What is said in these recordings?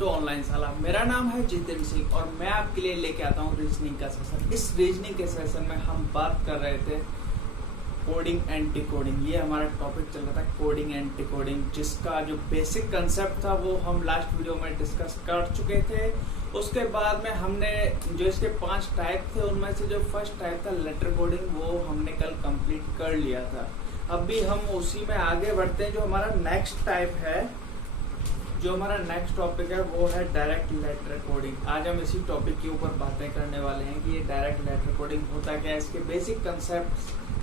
To online साला। मेरा नाम है जितेंद्र सिंह और मैं आपके लिए लेके आता हूँ रीजनिंग का सेशन। इस रीजनिंग के सेशन में हम बात कर रहे थे कोडिंग एंड डिकोडिंग। ये हमारा टॉपिक चल रहा था कोडिंग एंड डिकोडिंग, जिसका जो बेसिक कंसेप्ट था वो हम लास्ट वीडियो में डिस्कस कर चुके थे। उसके बाद में हमने जो इसके 5 टाइप थे उनमें से जो फर्स्ट टाइप था लेटर कोडिंग, वो हमने कल कंप्लीट कर लिया था। अभी हम उसी में आगे बढ़ते हैं। जो हमारा नेक्स्ट टाइप है, जो हमारा नेक्स्ट टॉपिक है वो है डायरेक्ट लेटर कोडिंग। आज हम इसी टॉपिक के ऊपर बातें करने वाले हैं कि ये डायरेक्ट लेटर कोडिंग होता क्या है, इसके बेसिक कंसेप्ट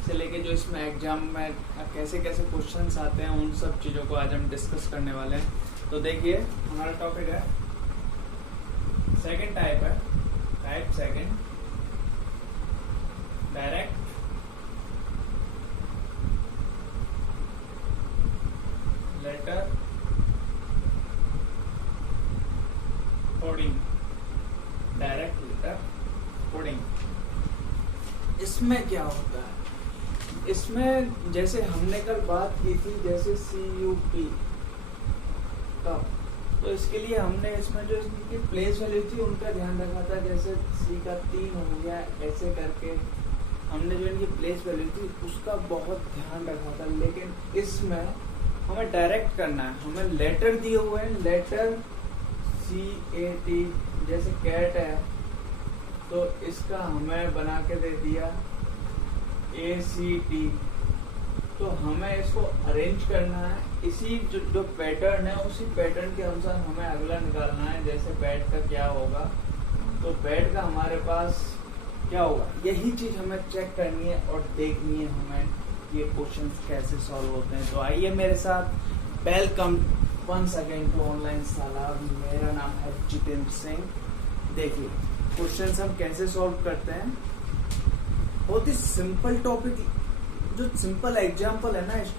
से लेके जो इसमें एग्जाम में कैसे कैसे क्वेश्चंस आते हैं, उन सब चीज़ों को आज हम डिस्कस करने वाले हैं। तो देखिए हमारा टॉपिक है सेकंड टाइप है, type second direct letter coding. Direct letter coding इसमें क्या होता है? इसमें जैसे हमने कल बात की थी, जैसे CUP का, तो इसके लिए हमने इसमें जो इनकी प्लेस वैल्यू थी उनका ध्यान रखा था। जैसे C का 3 हो गया, ऐसे करके हमने जो इनकी प्लेस वैल्यू थी उसका बहुत ध्यान रखा था। लेकिन इसमें हमें डायरेक्ट करना है, हमें लेटर दिए हुए हैं, लेटर CAT, जैसे कैट है तो इसका हमें बना के दे दिया ACT। तो हमें इसको अरेंज करना है, इसी जो पैटर्न है उसी पैटर्न के अनुसार हमें अगला निकालना है। जैसे बैट का क्या होगा, तो बैट का हमारे पास क्या होगा, यही चीज हमें चेक करनी है और देखनी है हमें ये क्वेश्चंस कैसे सॉल्व होते हैं। तो आइए मेरे साथ, welcome once again to online साला। मेरा नाम है जितेंद्र सिंह। देखिए क्वेश्चंस हम कैसे सॉल्व करते हैं, बहुत ही सिंपल टॉपिक, जो सिंपल एग्जाम्पल है ना इस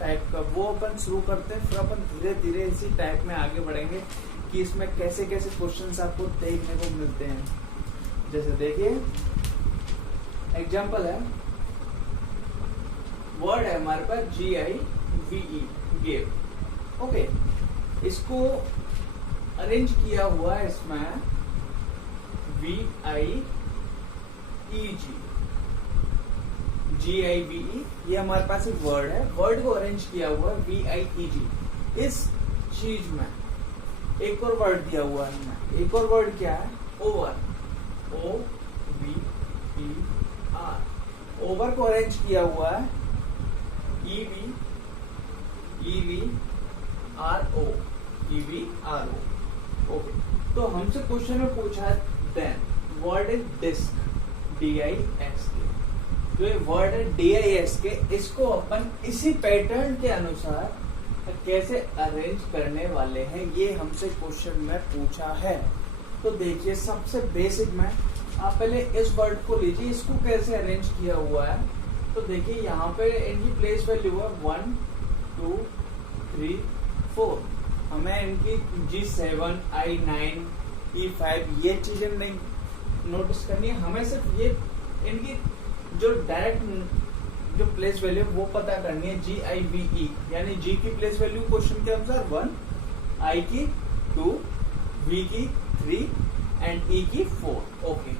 टाइप का, वो अपन शुरू करते हैं। फिर अपन धीरे धीरे इसी टाइप में आगे बढ़ेंगे कि इसमें कैसे कैसे क्वेश्चंस आपको देखने को मिलते हैं। जैसे देखिए एग्जाम्पल है, वर्ड है हमारे पास GIVE, गिव। ओके, इसको अरेंज किया हुआ है इसमें VIEG, GIVE, ये हमारे पास एक वर्ड है। वर्ड को अरेंज किया हुआ है VIEG। इस चीज में एक और वर्ड दिया हुआ है, एक और वर्ड क्या है, ओवर, OVER। ओवर को अरेंज किया हुआ है EVRO। ओके, तो हमसे क्वेश्चन में पूछा है then word is disk, DISK। जो ये वर्ड है DISK, इसको अपन इसी पैटर्न के अनुसार कैसे अरेंज करने वाले हैं, ये हमसे क्वेश्चन में पूछा है। तो देखिए सबसे बेसिक में आप पहले इस वर्ड को लीजिए, इसको कैसे अरेंज किया हुआ है। तो देखिए यहाँ पे इनकी प्लेस वैल्यू है 1 2 3 4। हमें इनकी G7 I9 E5 ये चीजें नहीं नोटिस करनी है, हमें सिर्फ ये इनकी जो डायरेक्ट जो प्लेस वैल्यू वो पता करनी है। GIVE यानी G की प्लेस वैल्यू क्वेश्चन के अनुसार 1, I की 2, V की 3 एंड E की 4। ओके,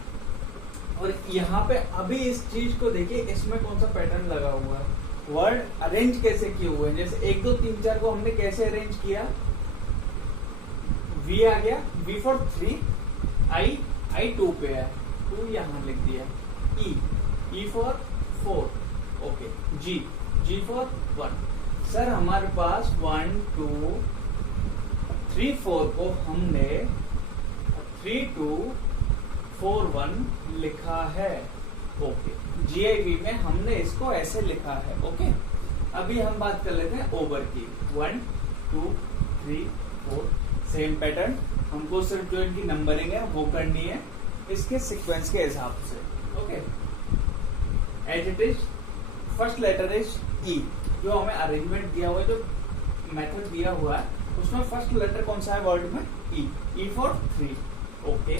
और यहाँ पे अभी इस चीज को देखिए, इसमें कौन सा पैटर्न लगा हुआ है, वर्ड अरेंज कैसे किए हुए हैं। जैसे 1 2 3 4 को हमने कैसे अरेंज किया, V आ गया, V for 3, I 2 पे है, 2 यहाँ लिख दिया, E for 4। Okay, G for 1। Sir हमारे पास 1 2 3 4 को हमने 3 2 4 1 लिखा है। ओके, GIV में हमने इसको ऐसे लिखा है। ओके, अभी हम बात कर लेते हैं ओवर की। 1 2 3 4 सेम पैटर्न, हमको सिर्फ जो इनकी नंबरिंग है वो करनी है इसके सीक्वेंस के हिसाब से। Okay, as it is first letter is E। जो हमें अरेंजमेंट दिया हुआ है, जो मेथड दिया हुआ है उसमें फर्स्ट लेटर कौन सा है वर्ड में, E for 3। Okay,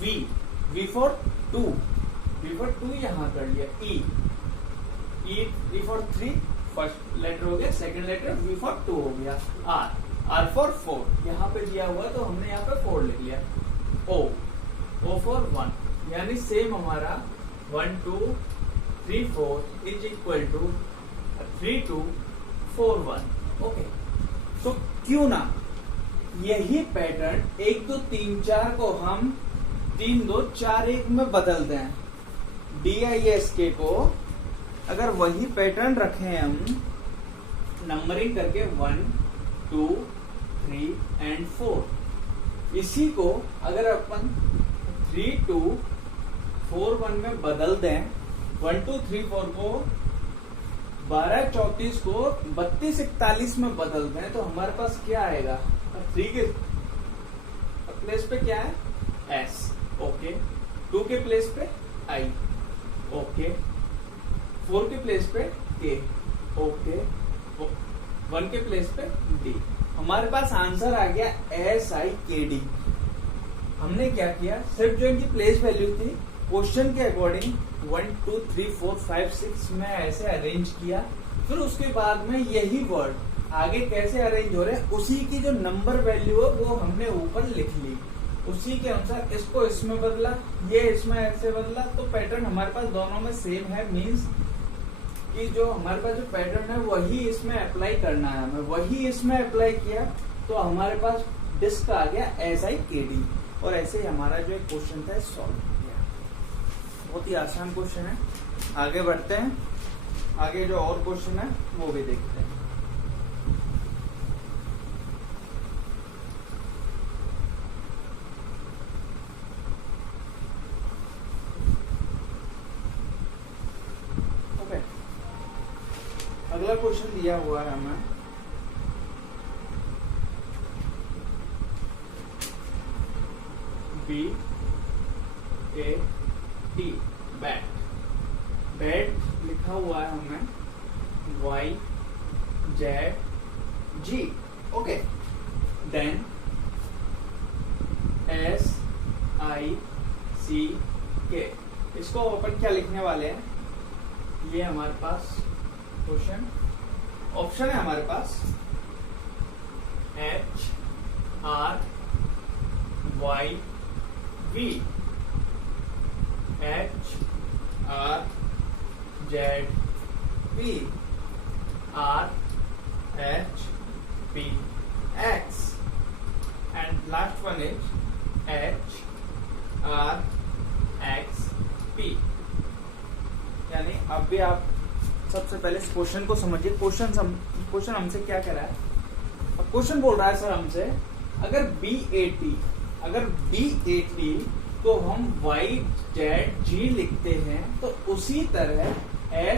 V for 2 यहाँ कर लिया, E for 3 फर्स्ट लेटर हो गया, सेकंड लेटर V for 2 हो गया, R R फॉर 4, यहाँ पे दिया हुआ तो हमने यहाँ पे 4 लिख लिया। O फॉर 1, यानी सेम हमारा 1 2 3 4 इज इक्वल टू 3 2 4 1। ओके, तो क्यों ना यही पैटर्न 1 2 3 4 को हम 3 2 4 1 में बदल दें। DISK को अगर वही पैटर्न रखें हम नंबरिंग करके 1 2 3 एंड 4, इसी को अगर अपन 3 2 4 1 में बदल दें, 1 2 3 4 को 12 34 को 32 41 में बदल दें, तो हमारे पास क्या आएगा? 3 के प्लेस पे क्या है? S। ओके, 2 के प्लेस पे I। ओके, 4 के प्लेस पे K। ओके, 1 के प्लेस पे D। हमारे पास आंसर आ गया SIKD। हमने क्या किया, सिर्फ जो इनकी प्लेस वैल्यू थी क्वेश्चन के अकॉर्डिंग 1 2 3 4 5 6 में ऐसे अरेंज किया, फिर उसके बाद में यही वर्ड आगे कैसे अरेंज हो रहे हैं उसी की जो नंबर वैल्यू है वो हमने ऊपर लिख ली, उसी के अनुसार इसको इसमें बदला, ये इसमें ऐसे बदला, तो पैटर्न हमारे पास दोनों में सेम है। मींस कि जो हमारे पास जो पैटर्न है वही इसमें अप्लाई करना है, हमें वही इसमें अप्लाई किया, तो हमारे पास डिस्क आ गया SIKD। और ऐसे ही हमारा जो एक क्वेश्चन था सॉल्व हो गया। बहुत ही आसान क्वेश्चन है। आगे बढ़ते हैं, आगे जो और क्वेश्चन है वो भी देखते हैं। ओके, अगला क्वेश्चन दिया हुआ है हमें BAT, बैट। बैट लिखा हुआ है हमें YZG। Okay, then SICK। इसको अपन क्या लिखने वाले हैं, ये हमारे पास क्वेश्चन ऑप्शन है हमारे पास HRYV, HRZP, RHPX, and last one is HRXP। यानी अब भी आप सबसे पहले इस क्वेश्चन को समझिए। क्वेश्चन हमसे क्या कह रहा है, अब क्वेश्चन बोल रहा है सर हमसे अगर BAT को हम YZG लिखते हैं तो उसी तरह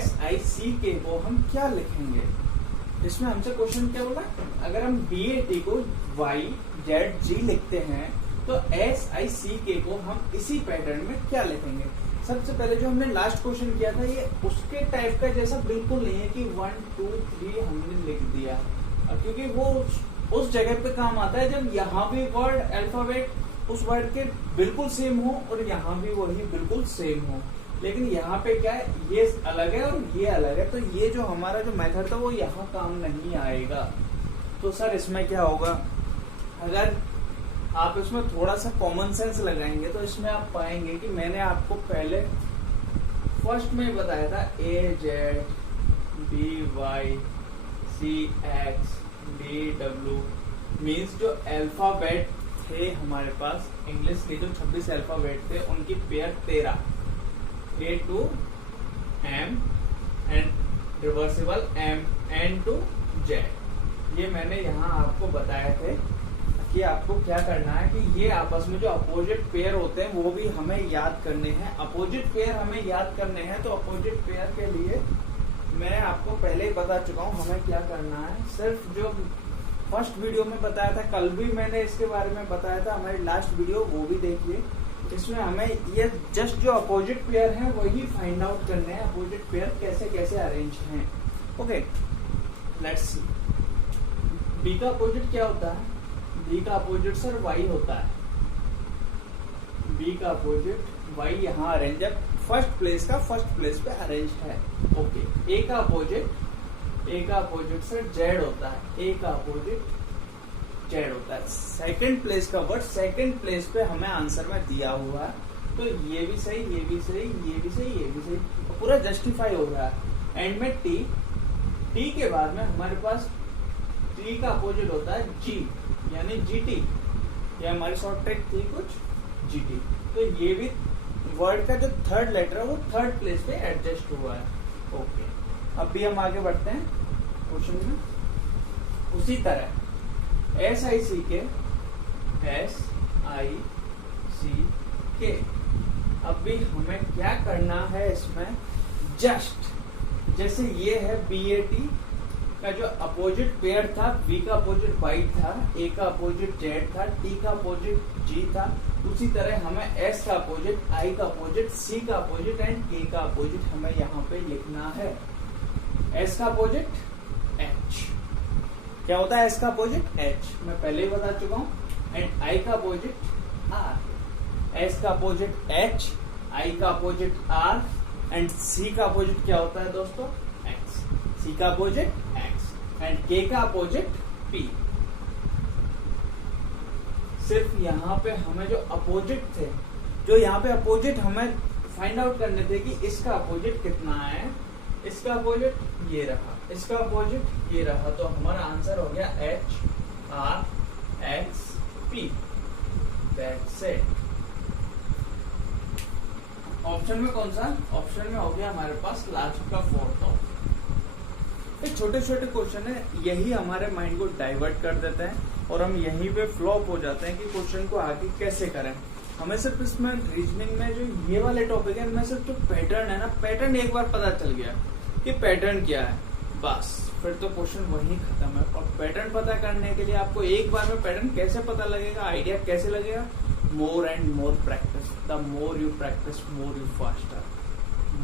SICK को हम क्या लिखेंगे। इसमें हमसे क्वेश्चन क्या बोला, अगर हम BAT को YZG लिखते हैं तो SICK को हम इसी पैटर्न में क्या लिखेंगे। सबसे पहले जो हमने लास्ट क्वेश्चन किया था ये उसके टाइप का जैसा बिल्कुल नहीं है कि 1 2 3 हमने लिख दिया, क्योंकि वो उस जगह पे काम आता है जब यहाँ भी वर्ड अल्फाबेट उस वर्ड के बिल्कुल सेम हो और यहाँ भी वही बिल्कुल सेम हो। लेकिन यहाँ पे क्या है, ये अलग है और ये अलग है, तो ये जो हमारा जो मेथड था वो यहाँ काम नहीं आएगा। तो सर इसमें क्या होगा, अगर आप इसमें थोड़ा सा कॉमन सेंस लगाएंगे तो इसमें आप पाएंगे कि मैंने आपको पहले फर्स्ट में बताया था AZBYCXDW मीन्स जो अल्फाबेट थे हमारे पास इंग्लिश के जो 26 अल्फाबेट थे उनकी pair 13 A to M and reversible MN to Z। ये मैंने यहाँ आपको बताए थे कि आपको क्या करना है कि ये आपस में जो अपोजिट पेयर होते हैं वो भी हमें याद करने हैं। अपोजिट पेयर हमें याद करने हैं, तो अपोजिट पेयर के लिए मैं आपको पहले ही बता चुका हूँ हमें क्या करना है। सिर्फ जो फर्स्ट वीडियो में बताया था, कल भी मैंने इसके बारे में बताया था, हमारी लास्ट वीडियो वो भी देखिए। इसमें हमें ये जस्ट जो अपोजिट पेयर हैं वही फाइंड आउट करने हैं, अपोजिट पेयर कैसे कैसे अरेंज हैं। Okay, let's see. बी का अपोजिट क्या होता है, बी का अपोजिट सर वाई होता है। बी का अपोजिट वाई यहाँ अरेंज है, फर्स्ट प्लेस का फर्स्ट प्लेस पे अरेंज है। ओके, ए का अपोजिट सर जेड होता है। ए का अपोजिट जेड होता है। सेकंड प्लेस का वर्ड सेकंड प्लेस पे हमें आंसर में दिया हुआ है, तो ये भी सही, ये भी सही, ये भी सही, ये भी सही, तो पूरा जस्टिफाई हो रहा है। एंड में टी, टी के बाद में हमारे पास टी का अपोजिट होता है जी, यानी जीटी, ये हमारी शॉर्ट ट्रिक थी कुछ जीटी। तो ये भी वर्ड का जो थर्ड लेटर है वो थर्ड प्लेस पे एडजस्ट हुआ है। ओके, अब भी हम आगे बढ़ते हैं क्वेश्चन में। उसी तरह एस आई सी के, एस आई सी के, अब भी हमें क्या करना है इसमें, जस्ट जैसे ये है बी ए टी का जो अपोजिट पेयर था, बी का अपोजिट वाई था, ए का अपोजिट जेड था, टी का अपोजिट जी था, उसी तरह हमें एस का अपोजिट, आई का अपोजिट, सी का अपोजिट एंड के का अपोजिट हमें यहाँ पे लिखना है। एस का अपोजिट एच, क्या होता है एस का अपोजिट एच, मैं पहले ही बता चुका हूँ। एंड आई का अपोजिट आर, एस का अपोजिट एच, आई का अपोजिट आर एंड सी का अपोजिट क्या होता है दोस्तों, एक्स। सी का अपोजिट एक्स एंड के का अपोजिट पी। सिर्फ यहाँ पे हमें जो अपोजिट थे, जो यहाँ पे अपोजिट हमें फाइंड आउट करने थे कि इसका अपोजिट कितना है, इसका अपोजिट ये रहा, इसका अपोजिट ये रहा, तो हमारा आंसर हो गया H R x P. That's it. Option में कौन सा, ऑप्शन में हो गया हमारे पास लास्ट का फोर्थ ऑप्शन। ये छोटे छोटे क्वेश्चन है, यही हमारे माइंड को डाइवर्ट कर देते हैं और हम यहीं पे फ्लॉप हो जाते हैं कि क्वेश्चन को आगे कैसे करें। हमें सिर्फ इसमें रीजनिंग में जो ये वाले टॉपिक है, इनमें सिर्फ जो पैटर्न है ना, पैटर्न एक बार पता चल गया कि पैटर्न क्या है, बस फिर तो क्वेश्चन वहीं खत्म है। और पैटर्न पता करने के लिए आपको एक बार में पैटर्न कैसे पता लगेगा, आइडिया कैसे लगेगा, more and more practice. The more you practice more you faster,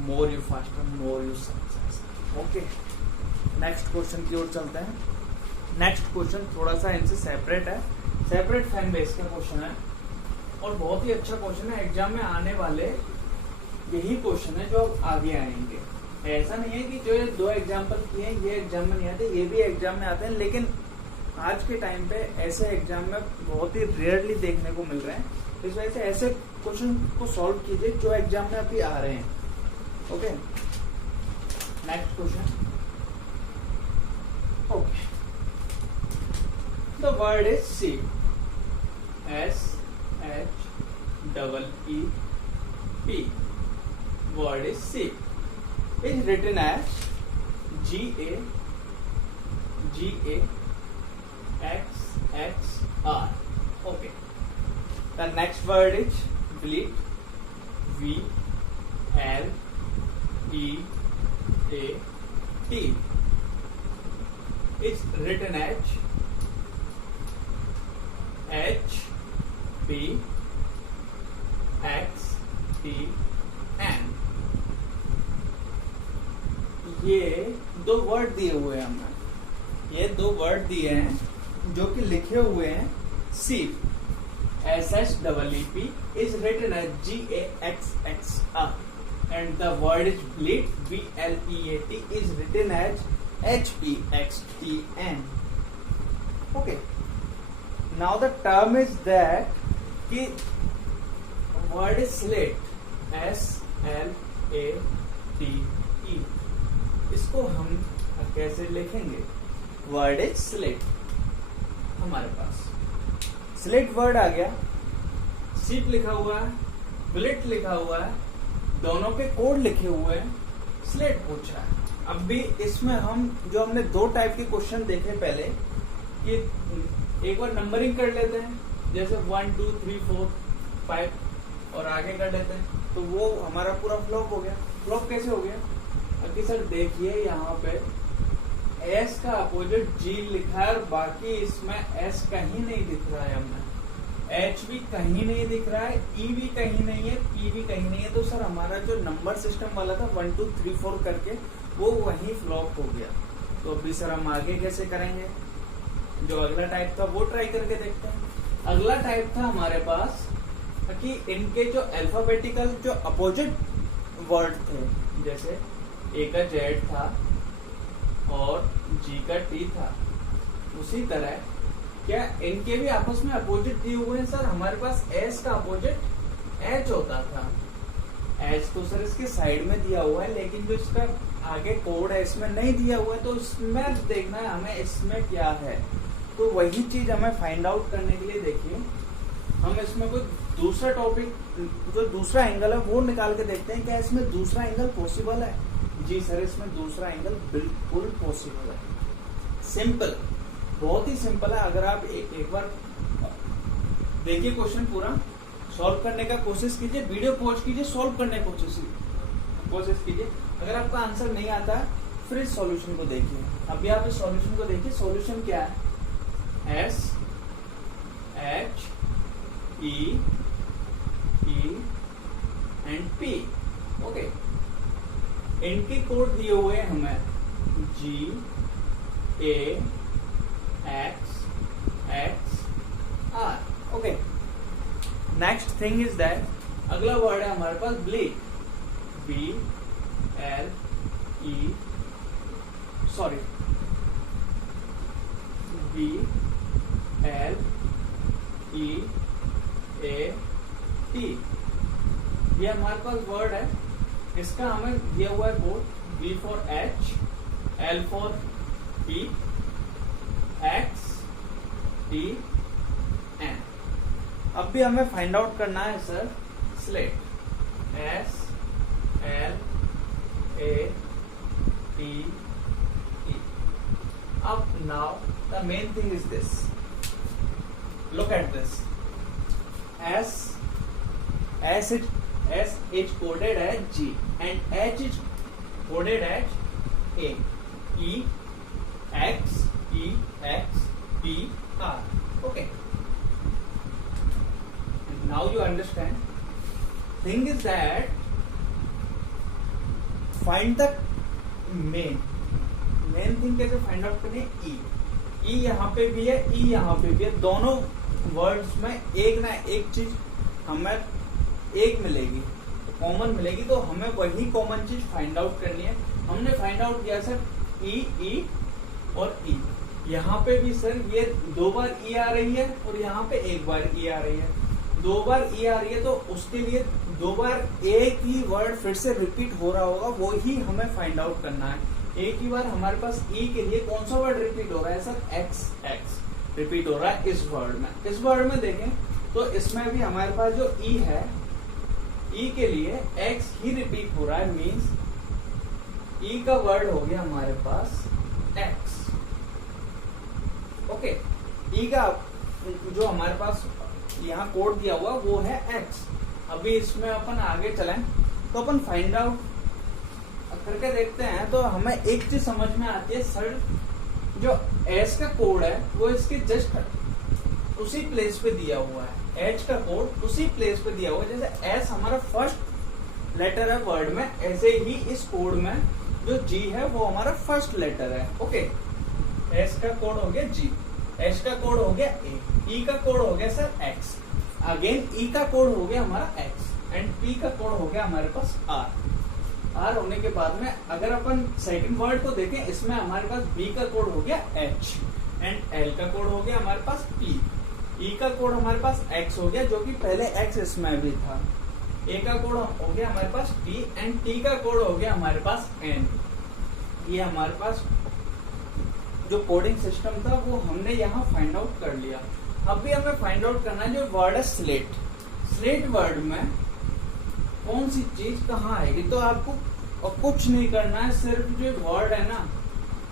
more you faster more you success. Okay, next question की ओर चलते हैं। नेक्स्ट क्वेश्चन थोड़ा सा इनसे सेपरेट है, सेपरेट फैन बेस का क्वेश्चन है और बहुत ही अच्छा क्वेश्चन है। एग्जाम में आने वाले यही क्वेश्चन है जो आगे आएंगे। ऐसा नहीं है कि जो ये दो एग्जाम्पल किए हैं ये एग्जाम में नहीं आते, ये भी एग्जाम में आते हैं, लेकिन आज के टाइम पे ऐसे एग्जाम में बहुत ही रेयरली देखने को मिल रहे हैं। इस वजह से ऐसे क्वेश्चन को सॉल्व कीजिए जो एग्जाम में अभी आ रहे हैं। Okay, next question. Okay, the word is sheep, S H double E P. Word is sheep is written as G A X X R. Okay. The next word is bleed, V L E A T. It's written as H B X T N. ये दो word दिए हुए हैं हमें, ये दो word दिए हैं जो कि लिखे हुए हैं see, S H double E P is written as G A X X R and the word is bleat, B L E A T is written as H P X T N. Okay, now the term is that कि word is slate, S L A T E. इसको हम कैसे लिखेंगे? Word is slate. हमारे पास slate word आ गया, सीप लिखा हुआ है, ब्लेट लिखा हुआ है, दोनों के कोड लिखे हुए हैं, स्लेट पूछा है. अब भी इसमें हम जो हमने दो टाइप के क्वेश्चन देखे पहले, कि एक बार नंबरिंग कर लेते हैं, जैसे 1 2 3 4 5 और आगे कर लेते हैं, तो वो हमारा पूरा फ्लॉप हो गया. फ्लॉप कैसे हो गया? अभी सर देखिए यहाँ पे एस का अपोजिट जी लिखा है और बाकी इसमें एस कहीं नहीं दिख रहा है, हमें एच भी कहीं नहीं दिख रहा है, ई भी कहीं नहीं है, पी भी कहीं नहीं है. तो सर हमारा जो नंबर सिस्टम वाला था 1 2 3 4 करके वो वहीं फ्लॉप हो गया. तो अभी सर हम आगे कैसे करेंगे? जो अगला टाइप था वो ट्राई करके देखते हैं. अगला टाइप था हमारे पास कि इनके जो अल्फाबेटिकल जो अपोजिट वर्ड थे, जैसे ए का जेड था और जी का टी था, उसी तरह क्या इनके भी आपस में अपोजिट दिए हुए हैं सर? हमारे पास एस का अपोजिट एच होता था। एच तो सर इसके साइड में दिया हुआ है, लेकिन जो इसका आगे कोड है इसमें नहीं दिया हुआ है, तो इसमें देखना है हमें इसमें क्या है। तो वही चीज हमें फाइंड आउट करने के लिए देखिए हम इसमें कोई दूसरा टॉपिक, जो दूसरा एंगल है वो निकाल के देखते हैं, क्या इसमें दूसरा एंगल पॉसिबल है? जी सर, इसमें दूसरा एंगल बिल्कुल पॉसिबल है। सिंपल, बहुत ही सिंपल है। अगर आप एक बार देखिए क्वेश्चन पूरा सॉल्व करने का कोशिश कीजिए, वीडियो पॉज कीजिए, सॉल्व करने की कोशिश कीजिए। अगर आपका आंसर नहीं आता फिर इस सॉल्यूशन को देखिए। अभी आप इस सॉल्यूशन को देखिए। सॉल्यूशन क्या है? S H E and P. Okay, इनके कोड दिए हुए हैं हमें G A X R. Okay, next thing is that अगला वर्ड है हमारे पास bleat. B L E sorry B L E A T, ये हमारे पास वर्ड है। इसका हमें दिया हुआ है code B for H, L for P, X T N. अब भी हमें फाइंड आउट करना है sir slate. S L A T E. अब now the main thing is this, look at this. S is coded as G and H is coded as A. E X P R. Okay. And now you understand. Thing is that find the main thing कैसे find out करें? E यहाँ पे भी है, E यहाँ पे भी है। दोनों वर्ड्स में एक ना एक चीज हमें एक मिलेगी, कॉमन मिलेगी, तो हमें वही कॉमन चीज फाइंड आउट करनी है। हमने फाइंड आउट किया सर ई और ई। यहाँ पे भी सर ये 2 बार ई आ रही है और यहाँ पे 1 बार ई आ रही है। 2 बार ई आ रही है तो उसके लिए 2 बार एक ही वर्ड फिर से रिपीट हो रहा होगा, वो ही हमें फाइंड आउट करना है। एक ही बार हमारे पास ई के लिए कौन सा वर्ड रिपीट हो रहा है सर? एक्स रिपीट हो रहा है इस वर्ड में। इस वर्ड में देखें तो इसमें भी हमारे पास जो ई है, ई के लिए एक्स ही रिपीट हो रहा है, मींस ई का वर्ड हो गया हमारे पास एक्स। ओके, ई का जो हमारे पास यहाँ कोड दिया हुआ वो है एक्स। अभी इसमें अपन आगे चलें तो अपन फाइंड आउट करके देखते हैं, तो हमें एक चीज समझ में आती है सर, जो एस का कोड है वो इसके जस्ट उसी प्लेस पे दिया हुआ है। एच का कोड उसी प्लेस पे दिया हुआ है। जैसे एस हमारा फर्स्ट लेटर है वर्ड में, ऐसे ही इस कोड में जो जी है वो हमारा फर्स्ट लेटर है। ओके, एस का कोड हो गया जी, एच का कोड हो गया ए, ई का कोड हो गया सर एक्स, अगेन ई का कोड हो गया हमारा एक्स एंड पी का कोड हो गया हमारे पास आर होने के बाद में अगर अपन सेकंड वर्ड को देखें, इसमें हमारे पास बी का कोड हो गया एच एंड एल का कोड हो गया हमारे पास पी, ई का कोड हमारे पास एक्स हो गया जो कि पहले एक्स इसमें भी था, ए का कोड हो गया हमारे पास टी एंड टी का कोड हो गया हमारे पास एन। ये हमारे पास जो कोडिंग सिस्टम था वो हमने यहाँ फाइंड आउट कर लिया। अब भी हमें फाइंड आउट करना है जो वर्ड है स्लेट। स्लेट वर्ड में कौन सी चीज कहाँ आएगी, तो आपको और कुछ नहीं करना है, सिर्फ जो वर्ड है ना,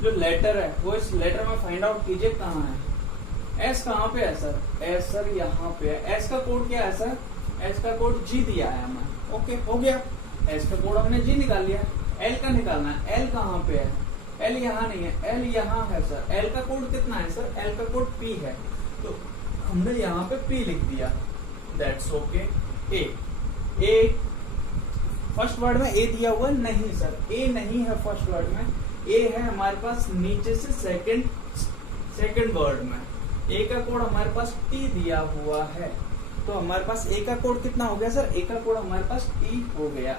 जो लेटर है वो इस लेटर में फाइंड आउट कीजिए कहाँ है। एस कहाँ पे है सर? एस सर यहाँ पे है। एस का कोड क्या है सर? एस का कोड जी दिया है हमें। ओके, हो गया, एस का कोड हमने जी निकाल लिया। एल का निकालना है, एल कहाँ पे है? एल यहाँ नहीं है, एल यहाँ है सर। एल का कोड कितना है सर? एल का कोड पी है, तो हमने यहाँ पे पी लिख दिया, that's okay. A first word में ए दिया हुआ नहीं सर, ए नहीं है फर्स्ट वर्ड में, ए है हमारे पास नीचे से सेकंड वर्ड में। ए का कोड हमारे पास टी दिया हुआ है, तो हमारे पास ए का कोड कितना हो गया सर? ए का कोड हमारे पास टी हो गया।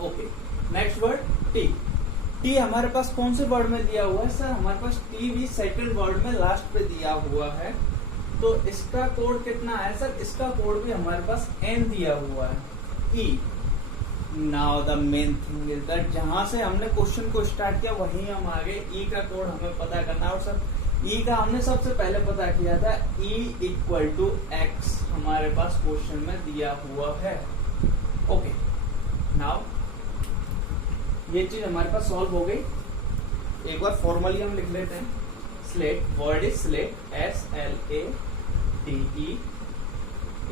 Okay, next word T. T हमारे पास कौन से वर्ड में दिया हुआ है सर? हमारे पास टी भी सेकंड वर्ड में लास्ट पे दिया हुआ है। तो इसका कोड कितना है सर? इसका कोड भी हमारे पास एन दिया हुआ है, E. Now the main thing is that जहां से हमने क्वेश्चन को स्टार्ट किया वहीं हम आगे ई का कोड हमें पता करना है। और सर ई का हमने सबसे पहले पता किया था, ई इक्वल टू एक्स हमारे पास क्वेश्चन में दिया हुआ है। ओके, नाउ ये चीज हमारे पास सॉल्व हो गई। एक बार फॉर्मली हम लिख लेते हैं। Slate, word is slate, SLATE।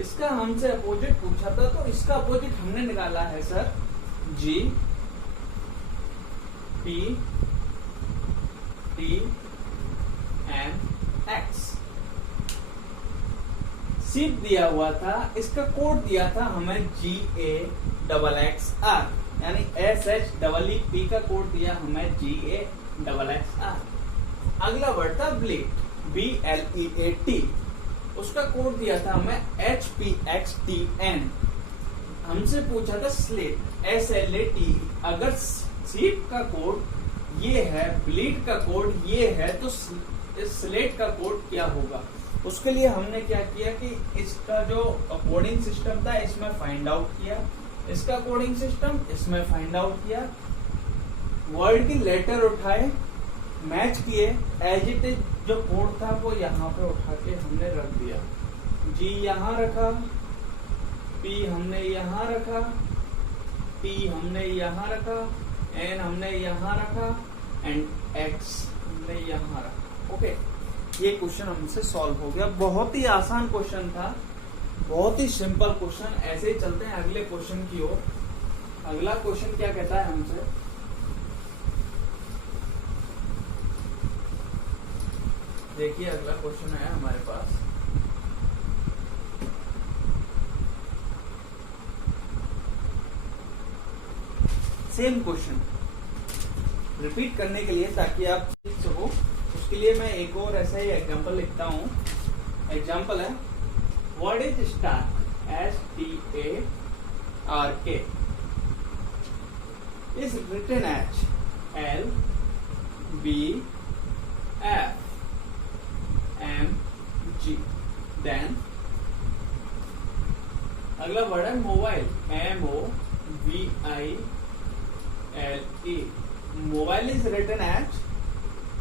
इसका हमसे अपोजिट पूछा था, तो इसका अपोजिट हमने निकाला है सर GPTNX। सीट दिया हुआ था, इसका कोड दिया था हमें GAXXR, यानी SHEEP का कोड दिया हमें GAXXR। अगला वर्ड था ब्लीट, BLEAT। उसका कोड दिया था हमें HPXTN। हमसे पूछा था स्लेट, SLATE। अगर सीट का कोड ये है, ब्लीड का कोड ये है, तो स्लेट का कोड क्या होगा? उसके लिए हमने क्या किया कि इसका जो कोडिंग सिस्टम था इसमें फाइंड आउट किया, इसका कोडिंग सिस्टम इसमें फाइंड आउट किया, वर्ड की लेटर उठाए, मैच किए, एज इट इज जो कोड था वो यहाँ पे उठा के हमने रख दिया। जी यहाँ रखा, पी हमने यहाँ रखा, टी हमने यहाँ रखा, एन हमने यहाँ रखा, एंड एक्स हमने यहाँ रखा। ओके, ये क्वेश्चन हमसे सॉल्व हो गया। बहुत ही आसान क्वेश्चन था, बहुत ही सिंपल क्वेश्चन। ऐसे ही चलते हैं अगले क्वेश्चन की ओर। अगला क्वेश्चन क्या कहता है हमसे? देखिए अगला क्वेश्चन है हमारे पास। सेम क्वेश्चन रिपीट करने के लिए ताकि आप सीख सको, उसके लिए मैं एक और ऐसा ही एग्जांपल लिखता हूं। एग्जांपल है, what is stark? STARK is written as LBFMG। Then अगला वर्ड है mobile, MOBILE। Mobile is written as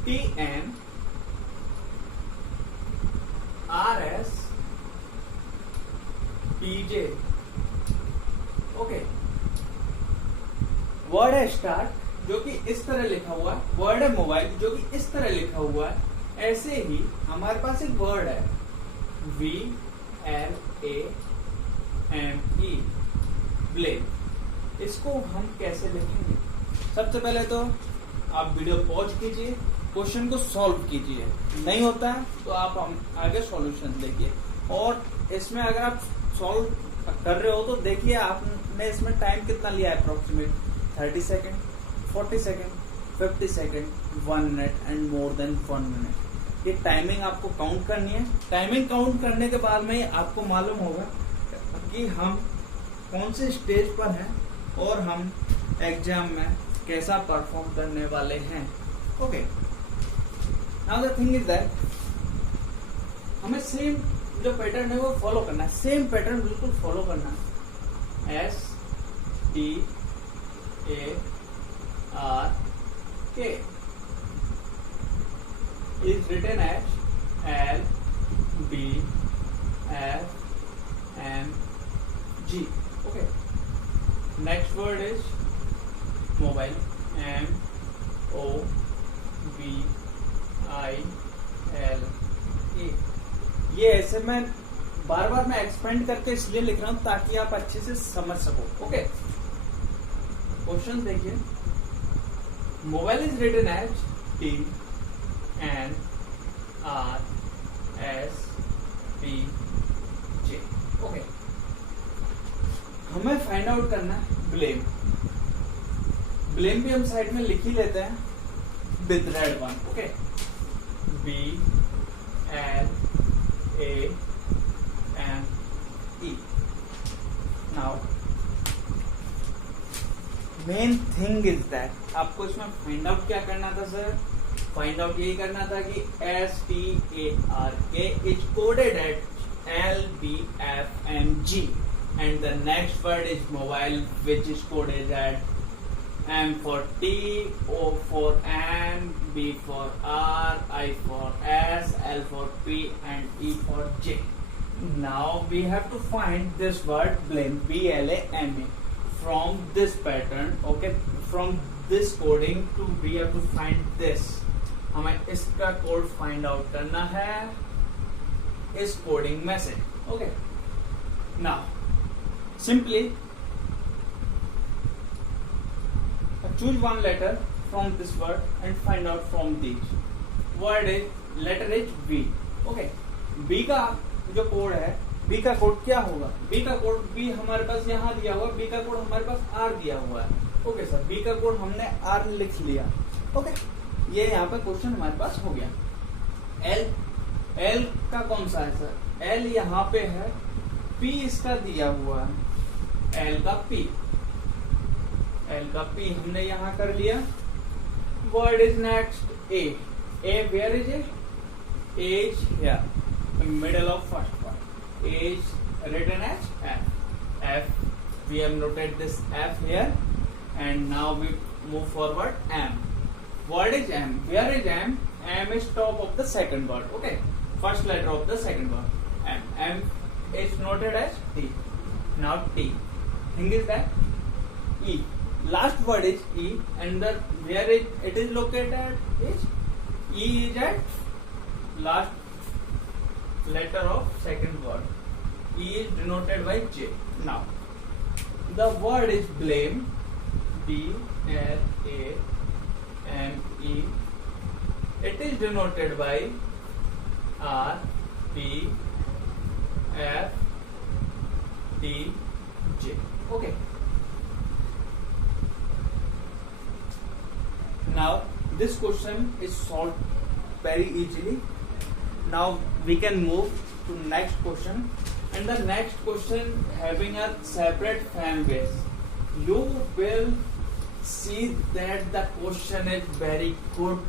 TNRSPJ। Okay, word है स्टार्ट जो कि इस तरह लिखा हुआ है, वर्ड है मोबाइल जो कि इस तरह लिखा हुआ है। ऐसे ही हमारे पास एक वर्ड है VLAME, ब्लेम। इसको हम कैसे लिखेंगे? सबसे पहले तो आप वीडियो पॉज कीजिए, क्वेश्चन को सॉल्व कीजिए। नहीं होता है तो आप आगे सॉल्यूशन देखिए। और इसमें अगर आप सॉल्व कर रहे हो तो देखिए आपने इसमें टाइम कितना लिया है, approximate 30 second, 40 second, 50 second, 1 minute and more than 1 minute. ये टाइमिंग आपको काउंट करनी है। टाइमिंग काउंट करने के बाद में आपको मालूम होगा कि हम कौन से स्टेज पर हैं और हम एग्जाम में कैसा परफॉर्म करने वाले हैं। Okay, now the thing is that हमें सेम जो पैटर्न है वो फॉलो करना है, सेम पैटर्न बिल्कुल फॉलो करना है। STARK is written as LBFMG। okay, next word is mobile, MOBILE। ये ऐसे मैं बार बार मैं एक्सपेंड करके इसलिए लिख रहा हूं ताकि आप अच्छे से समझ सको। ओके, क्वेश्चन देखिए, mobile is written as TNRSPJ। Okay, हमें फाइंड आउट करना है ब्लेम। ब्लेम भी हम साइड में लिख ही लेते हैं with red one. Okay, BLAME। Now main thing is that आपको इसमें फाइंड आउट क्या करना था सर? फाइंड आउट यही करना था कि STARK is coded at LBFMG and the next word is mobile, which is coded at M for T, O for M, B for R, I for S, L for P and E for J. Now we have to find this word blame, BLAME, from this pattern. Okay, from this coding to we have to find this. हमें इसका code find out करना है इस coding में से. Okay, now simply choose one letter from this word and find out from these. Word is letter is B. Okay, B का जो code है, B का कोड क्या होगा? B का कोड B हमारे पास यहाँ दिया हुआ है, B का कोड हमारे पास R दिया हुआ है. ओके सर, B का कोड हमने R लिख लिया. ओके, ये यहाँ पे क्वेश्चन हमारे पास हो गया. L का कौन सा है सर? L यहाँ पे है, P इसका दिया हुआ है. L का P हमने यहाँ कर लिया. Word is next A. Where is it? A is here, in middle of first word. A is written as F. We have noted this F here, and now we move forward. M. Word is M. Where is M? M is top of the second word. Okay, first letter of the second word. M. M is noted as T. Now T. Thing is that E. Last word is E, and the where it is located is E is at last letter of second word. E is denoted by J. Now the word is blame, BLAME. It is denoted by R, P, F, T, J. Okay. Now this question is solved very easily. Now we can move to next question, and the next question having a separate fan base. You will see that the question is very good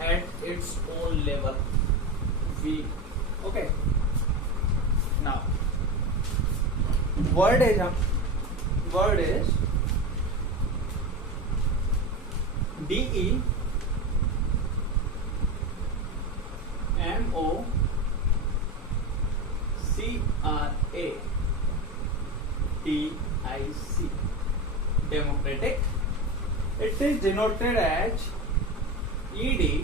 at its own level. Okay. Now word is DEMOCRATIC. Democratic. It is denoted as EDMORCATCI.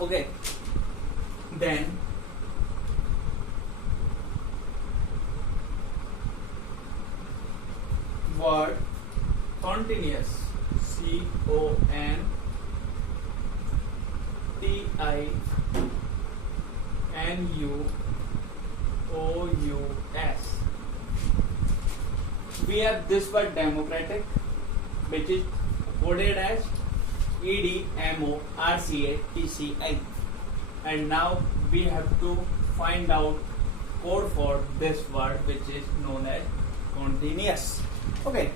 Okay. Then word continuous, CONTINUOUS. We have this word democratic, which is coded as EDMORCATCI. And now we have to find out code for this word, which is known as continuous. Okay.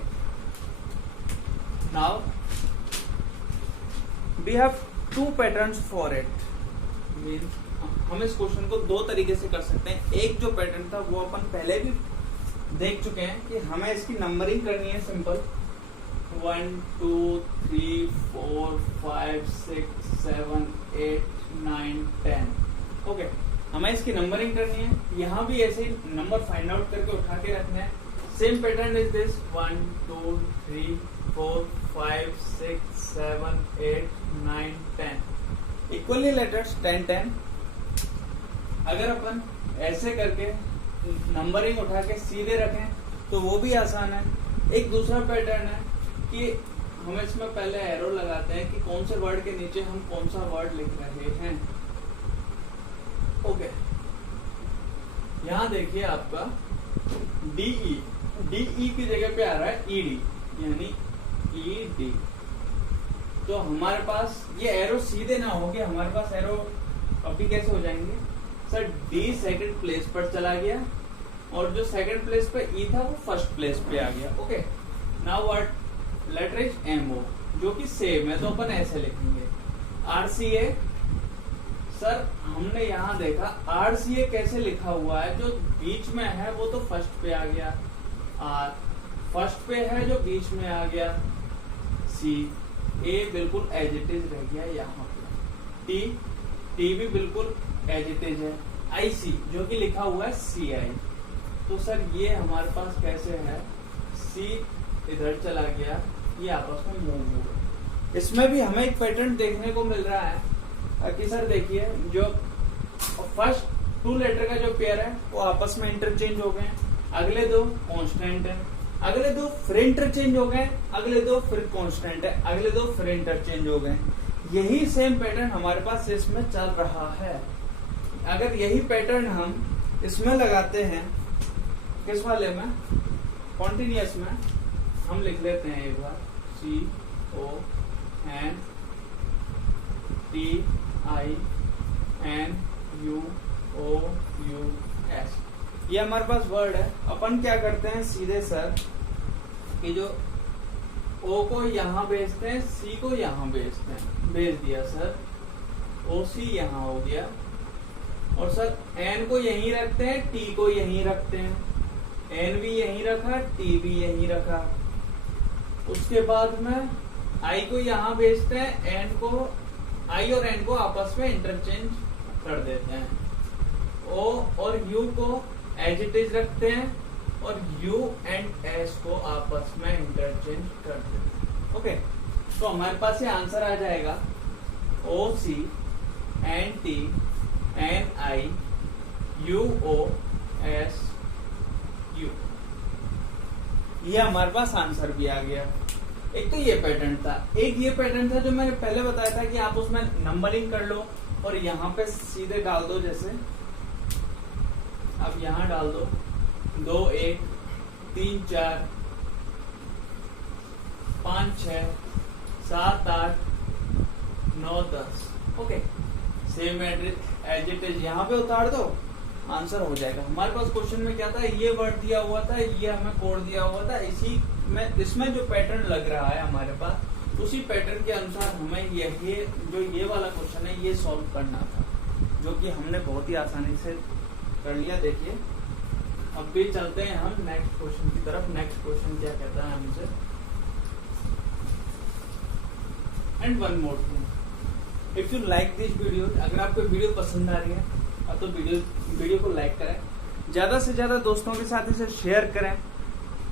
Now we have two patterns for it. Means हम इस question को दो तरीके से कर सकते हैं. एक जो पैटर्न था वो अपन पहले भी देख चुके हैं कि हमें इसकी नंबरिंग करनी है. सिंपल 1 2 3 4 5 6 7 8 9 10. ओके, हमें इसकी नंबरिंग करनी है. यहाँ भी ऐसे ही नंबर फाइंड आउट करके उठा के रखना है. Same pattern is this 1 2 3 4 5 6 7 8 9 10. Equally letters 10 10. अगर अपन ऐसे करके नंबरिंग उठा के सीधे रखें तो वो भी आसान है. एक दूसरा पैटर्न है कि हम इसमें पहले एरो लगाते हैं कि कौन से वर्ड के नीचे हम कौन सा वर्ड लिख रहे हैं. ओके, यहाँ देखिए आपका DE की जगह पे आ रहा है ED, यानी ED. तो हमारे पास ये एरो सीधे ना होंगे, हमारे पास एरो अभी कैसे हो जाएंगे सर, डी सेकंड प्लेस पर चला गया और जो सेकंड प्लेस पे ई था वो फर्स्ट प्लेस पे आ गया। Okay, now what letter is M, O कि सेम है तो अपन ऐसे लिखेंगे। आरसीए सर हमने यहाँ देखा आरसीए कैसे लिखा हुआ है, जो बीच में है वो तो फर्स्ट पे आ गया, आर फर्स्ट पे है जो बीच में आ गया, सी ए बिल्कुल एज इट इज रह गया यहाँ पे, टी भी बिल्कुल एज इट इज है, आईसी जो कि लिखा हुआ है सी आई। तो सर ये हमारे पास कैसे है, सी इधर चला गया, ये आपस में मूव हो गया। इसमें भी हमें एक पैटर्न देखने को मिल रहा है कि सर देखिए जो फर्स्ट टू लेटर का जो पेयर है वो आपस में इंटरचेंज हो गए, अगले दो कांस्टेंट है, अगले दो फिर इंटरचेंज हो गए, अगले दो फिर कांस्टेंट है, अगले दो फिर इंटरचेंज हो गए। यही सेम पैटर्न हमारे पास इसमें चल रहा है। अगर यही पैटर्न हम इसमें लगाते हैं, किस वाले में, कॉन्टिन्यूअस में, हम लिख लेते हैं एक बार C O N T I N U O U S, ये हमारे पास वर्ड है। अपन क्या करते हैं सीधे सर कि जो ओ को यहाँ भेजते हैं, सी को यहाँ भेजते हैं, भेज दिया सर, ओ सी यहाँ हो गया, और सर एन को यहीं रखते हैं, टी को यहीं रखते हैं, एन भी यहीं रखा, टी भी यहीं रखा। उसके बाद में आई को यहाँ भेजते हैं, एन को, आई और एन को आपस में इंटरचेंज कर देते हैं, ओ और यू को एज इट इज रखते हैं, और यू एंड एस को आपस में इंटरचेंज कर देते हैं। ओके, तो हमारे पास ये आंसर आ जाएगा O C N T N I U O S U, ये हमारे पास आंसर भी आ गया। एक तो ये पैटर्न था, एक ये पैटर्न था जो मैंने पहले बताया था कि आप उसमें नंबरिंग कर लो और यहाँ पे सीधे डाल दो, जैसे अब यहाँ डाल दो 2 1 3 4 5 6 7 8 9 10। Okay, same as it is यहाँ पे उतार दो, आंसर हो जाएगा। हमारे पास क्वेश्चन में क्या था, ये वर्ड दिया हुआ था, ये हमें कोड दिया हुआ था, इसी में इसमें जो पैटर्न लग रहा है हमारे पास, उसी पैटर्न के अनुसार हमें ये वाला क्वेश्चन है ये सॉल्व करना था, जो कि हमने बहुत ही आसानी से कर लिया। देखिए अब भी चलते हैं हम नेक्स्ट क्वेश्चन की तरफ। नेक्स्ट क्वेश्चन क्या कहता है हमसे, and one more thing, if you like this video, अगर आपको वीडियो पसंद आ रही है तो वीडियो को लाइक करें, ज्यादा से ज्यादा दोस्तों के साथ इसे शेयर करें,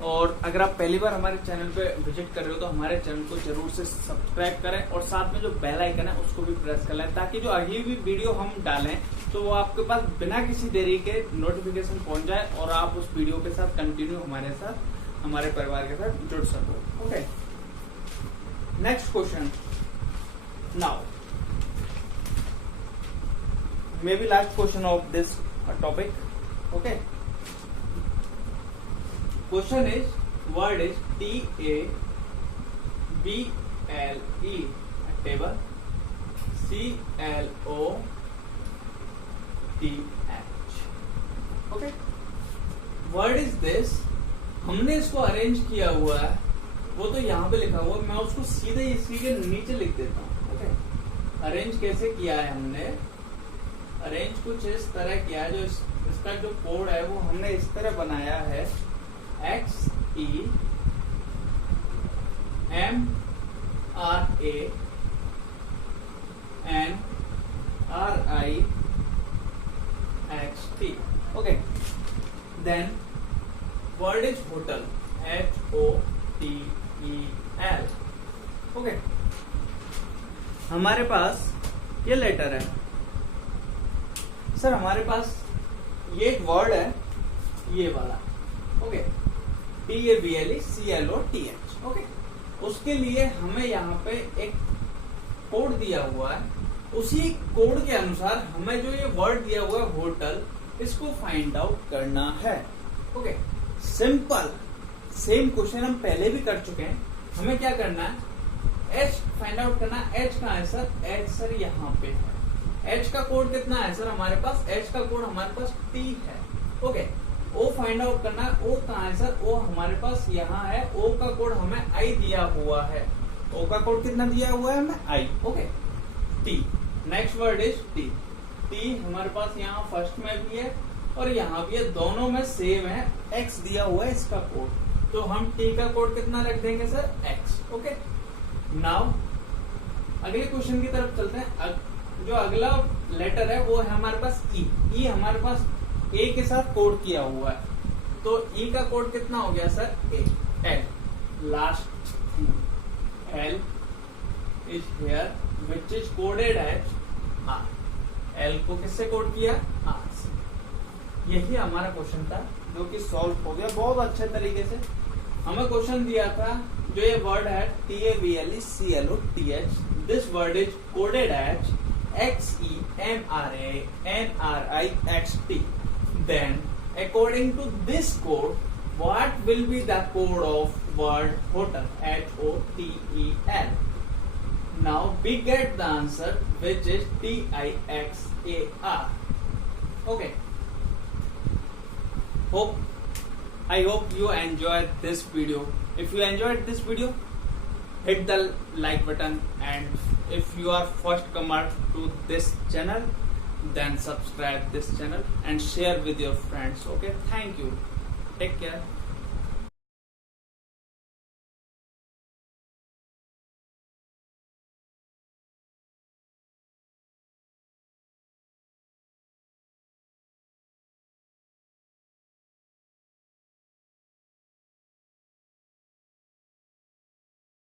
और अगर आप पहली बार हमारे चैनल पे विजिट कर रहे हो तो हमारे चैनल को जरूर से सब्सक्राइब करें, और साथ में जो बेल आइकन है उसको भी प्रेस कर लें, ताकि जो अगली भी वीडियो हम डालें तो वो आपके पास बिना किसी देरी के नोटिफिकेशन पहुंच जाए और आप उस वीडियो के साथ कंटिन्यू हमारे साथ, हमारे परिवार के साथ जुड़ सको। Okay, next question now, maybe last question of this topic. Okay, question is, word is T A B L E, table, C L O T H. Okay, word is this, हमने इसको अरेंज किया हुआ है, वो तो यहाँ पे लिखा हुआ है, मैं उसको सीधे इसी के नीचे लिख देता हूँ। ओके, अरेंज कैसे किया है हमने, अरेंज कुछ इस तरह किया है, जो इसका जो कोड है वो हमने इस तरह बनाया है, X E M R A N R I X T. Okay, then word is hotel, H O T E L. Okay, हमारे पास ये लेटर है सर, हमारे पास ये एक वर्ड है ये वाला। Okay, TABLECLOTH। ओके, उसके लिए हमें यहाँ पे एक कोड दिया हुआ है, उसी कोड के अनुसार हमें जो ये वर्ड दिया हुआ है होटल, इसको फाइंड आउट करना है। ओके, सिंपल, सेम क्वेश्चन हम पहले भी कर चुके हैं। हमें क्या करना है, एच फाइंड आउट करना, एच कहाँ है सर, एच सर यहाँ पे है। एच का कोड कितना है सर हमारे पास, एच का कोड हमारे पास टी है। ओके, ओ फाइंड आउट करना है, ओ कहाँ है सर, ओ हमारे पास यहाँ है, ओ का कोड हमें आई दिया हुआ है, ओ का कोड कितना दिया हुआ है हमें, I. Okay, T, next word is T. T हमारे पास यहाँ फर्स्ट में भी है और यहाँ भी है, दोनों में सेम है, एक्स दिया हुआ है इसका कोड, तो हम टी का कोड कितना रख देंगे सर, एक्स। ओके, नाउ अगले क्वेश्चन की तरफ चलते हैं। जो अगला लेटर है वो है हमारे पास ई। ई हमारे पास ए के साथ कोड किया हुआ है, तो ई का कोड कितना हो गया sir, A. L last, L is here which is coded as R. L को किससे कोड किया, आर से। यही हमारा क्वेश्चन था जो कि सॉल्व हो गया बहुत अच्छे तरीके से। हमें क्वेश्चन दिया था जो ये वर्ड है TAVLECLOTH, this word is coded as XEMRANRIXT. Then, according to this code, what will be the code of word hotel? HOTEL. Now we get the answer, which is TIXAR. Okay. I hope you enjoyed this video. If you enjoyed this video, hit the like button, and if you are first comer to this channel, then subscribe this channel and share with your friends. Okay, thank you, take care.